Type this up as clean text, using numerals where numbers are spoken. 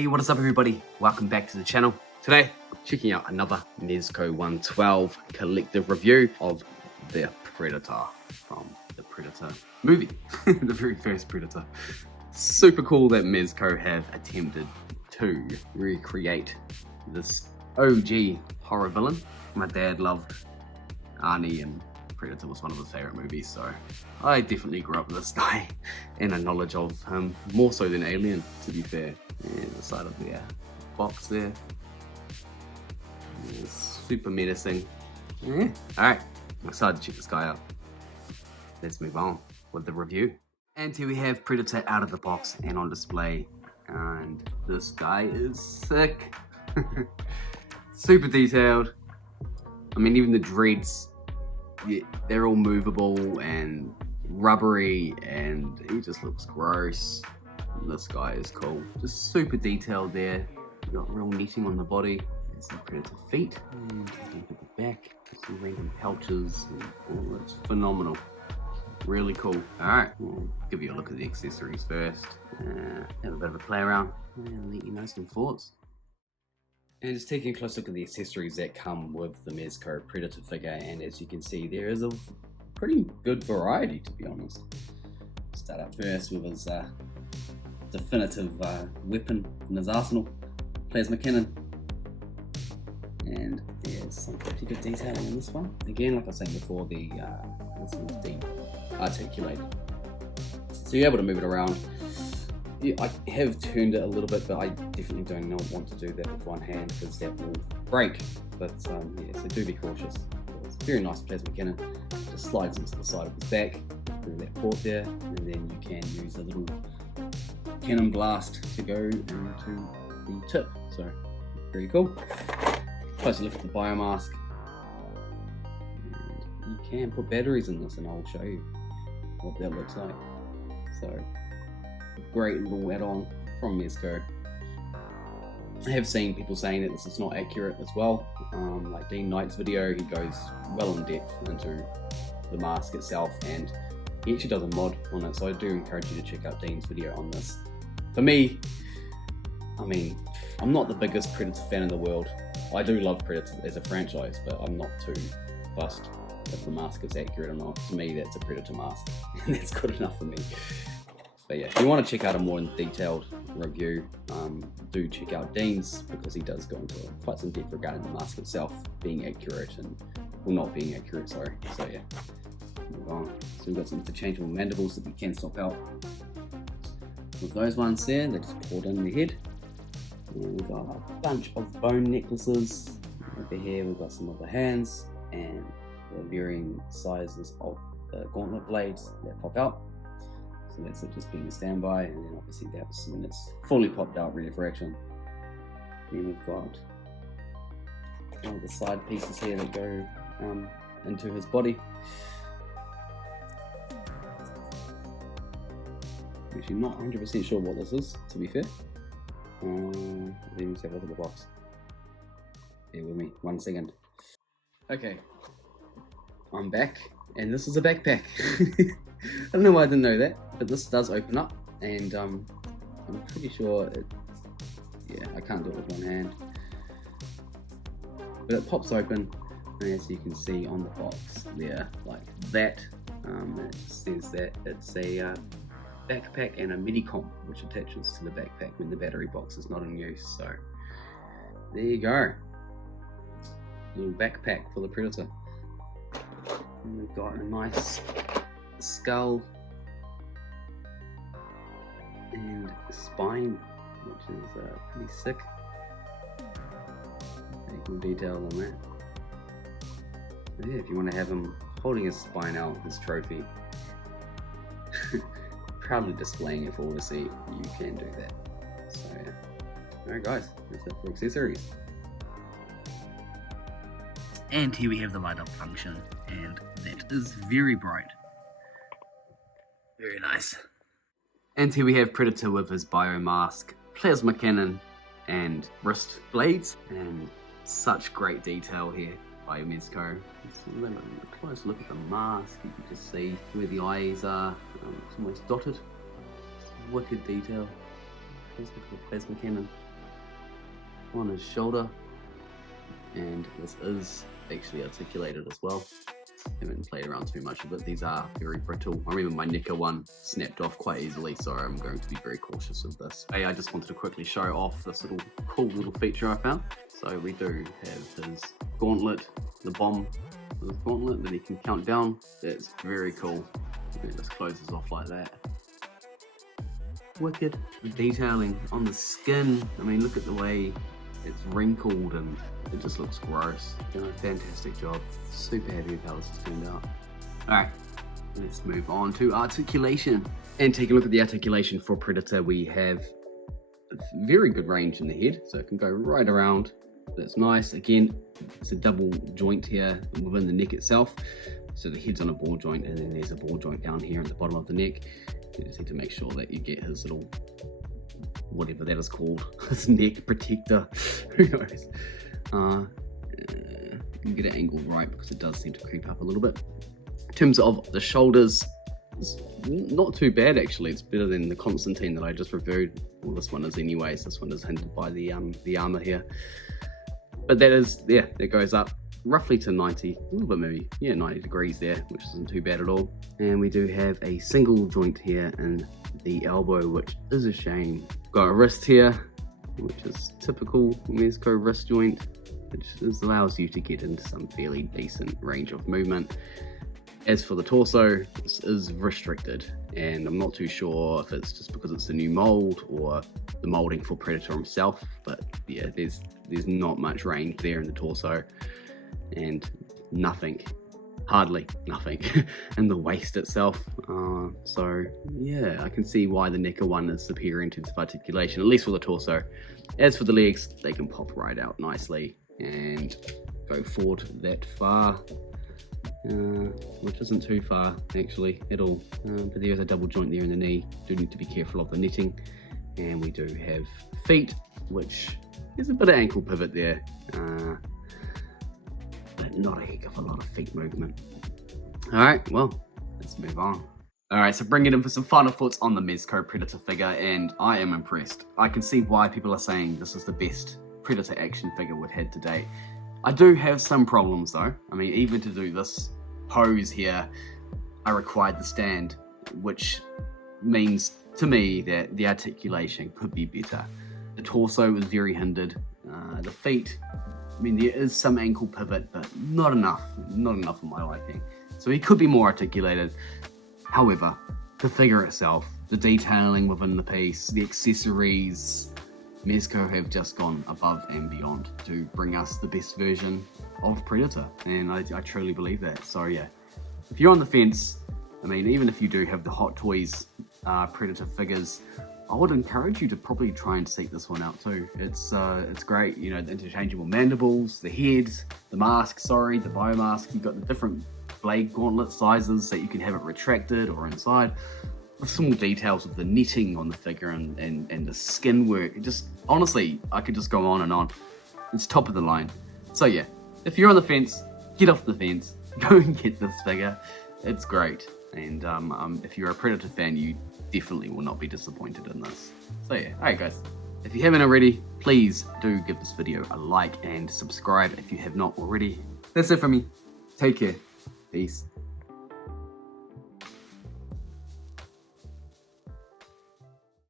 Hey, what is up everybody? Welcome back to the channel. Today, checking out another Mezco 112 collective review of the Predator from the Predator movie. The very first Predator. Super cool that Mezco have attempted to recreate this OG horror villain. My dad loved Arnie and Predator was one of his favourite movies, so I definitely grew up with this guy and a knowledge of him, more so than Alien, to be fair. And the side of the box there. Super menacing. Yeah. Alright, I'm excited to check this guy out. Let's move on with the review. And here we have Predator out of the box and on display. And this guy is sick. Super detailed. I mean, even the dreads, yeah, they're all movable and rubbery, and he just looks gross. This guy is cool. Just super detailed there. You got real netting on the body. There's some Predator feet. And look at the back. Some random pouches. And, it's phenomenal. Really cool. Alright, we'll give you a look at the accessories first. Have a bit of a play around and let you know some thoughts. And just taking a close look at the accessories that come with the Mezco Predator figure, and as you can see, there is a pretty good variety, to be honest. Start up first with his definitive weapon in his arsenal, plasma cannon. And there's some pretty good detailing in this one. Again, like I was saying before, this is deep articulated. So you're able to move it around. Yeah, I have turned it a little bit, but I definitely do not want to do that with one hand because that will break. But yeah, so do be cautious. It's a very nice plasma cannon. Just slides into the side of his back through that port there, and then you can use a little cannon blast to go into the tip. So pretty cool. Closer look at the biomask. And you can put batteries in this, and I'll show you what that looks like. So great little add-on from Mezco. I have seen people saying that this is not accurate as well. Like Dean Knight's video, he goes well in depth into the mask itself, and he actually does a mod on it, so I do encourage you to check out Dean's video on this. For me, I mean, I'm not the biggest Predator fan in the world. I do love Predator as a franchise, but I'm not too fussed if the mask is accurate or not. To me, that's a Predator mask, and that's good enough for me. But yeah, if you want to check out a more detailed review, do check out Dean's, because he does go into quite some depth regarding the mask itself being accurate and, well, not being accurate, sorry. So yeah, move on. So we've got some interchangeable mandibles that we can swap out. With those ones there, they just poured in the head. And we've got a bunch of bone necklaces. Over here we've got some of the hands and the varying sizes of the gauntlet blades that pop out. So that's it, just being a standby, and then obviously that was something that's fully popped out, ready for action. Then we've got one of the side pieces here that go into his body. Actually not 100% sure what this is, to be fair. Let's have a look at the box. Bear with me, 1 second. Okay, I'm back, and this is a backpack. I don't know why I didn't know that, but this does open up, and I'm pretty sure yeah, I can't do it with one hand. But it pops open, and as you can see on the box there, like that, it says that it's a backpack and a midi-comp, which attaches to the backpack when the battery box is not in use. So there you go, little backpack for the Predator. And we've got a nice skull and spine, which is pretty sick. Pretty detail on that. So yeah, if you want to have him holding his spine out, his trophy, proudly displaying it for all to see, you can do that. So yeah. Alright guys, that's it for accessories. And here we have the light up function, and that is very bright. Very nice. And here we have Predator with his biomask, plasma cannon, and wrist blades, and such great detail here by Mezco. A close look at the mask, you can just see where the eyes are. It's almost dotted. Wicked detail. Let's look at the plasma cannon. on his shoulder, and this is actually articulated as well. Haven't played around too much with it. These are very brittle. I remember my Necker one snapped off quite easily, so I'm going to be very cautious of this. Hey, I just wanted to quickly show off this little cool little feature I found. So we do have his gauntlet, the bomb with his gauntlet that he can count down. That's very cool. It just closes off like that. Wicked. The detailing on the skin, I mean, look at the way it's wrinkled and it just looks gross. Done a fantastic job. Super happy with how this has turned out. Alright, let's move on to articulation. And take a look at the articulation for Predator. We have a very good range in the head, so it can go right around. That's nice. Again, it's a double joint here within the neck itself. So the head's on a ball joint, and then there's a ball joint down here at the bottom of the neck. You just need to make sure that you get his little, whatever that is called, his neck protector. Who knows? You can get an angle right because it does seem to creep up a little bit. In terms of the shoulders, it's not too bad actually. It's better than the Constantine that I just reviewed. Well, this one is anyways. This one is hindered by the armor here. But that is, yeah, it goes up roughly to 90, a little bit maybe, yeah, 90 degrees there, which isn't too bad at all. And we do have a single joint here in the elbow, which is a shame. Got a wrist here, which is typical Mezco wrist joint, which allows you to get into some fairly decent range of movement. As for the torso, this is restricted, and I'm not too sure if it's just because it's a new mold or the molding for Predator himself, but yeah, there's not much range there in the torso, and nothing, hardly nothing in the waist itself. So yeah, I can see why the Necker one is superior in terms of articulation, at least for the torso. As for the legs, they can pop right out nicely and go forward that far. Which isn't too far actually at all, but there's a double joint there in the knee. Do need to be careful of the netting. And we do have feet, which there's a bit of ankle pivot there, but not a heck of a lot of feet movement. Alright, well, let's move on. Alright, so bring it in for some final thoughts on the Mezco Predator figure, and I am impressed. I can see why people are saying this is the best Predator action figure we've had to date. I do have some problems though. I mean, even to do this pose here, I required the stand, which means to me that the articulation could be better. The torso was very hindered. The feet, I mean, there is some ankle pivot, but not enough for my liking. So he could be more articulated. However, the figure itself, the detailing within the piece, the accessories, Mezco have just gone above and beyond to bring us the best version of Predator, and I truly believe that. So yeah, if you're on the fence, I mean, even if you do have the Hot Toys Predator figures, I would encourage you to probably try and seek this one out too. It's great, you know, the interchangeable mandibles, the head, the mask, the biomask. You've got the different blade gauntlet sizes that you can have it retracted or inside. Small details of the knitting on the figure and the skin work. It just, honestly, I could just go on and on. It's top of the line. So yeah, if you're on the fence, get off the fence, go and get this figure. It's great. And if you're a Predator fan, you definitely will not be disappointed in this. So yeah, alright guys, if you haven't already, please do give this video a like and subscribe if you have not already. That's it from me. Take care. Peace.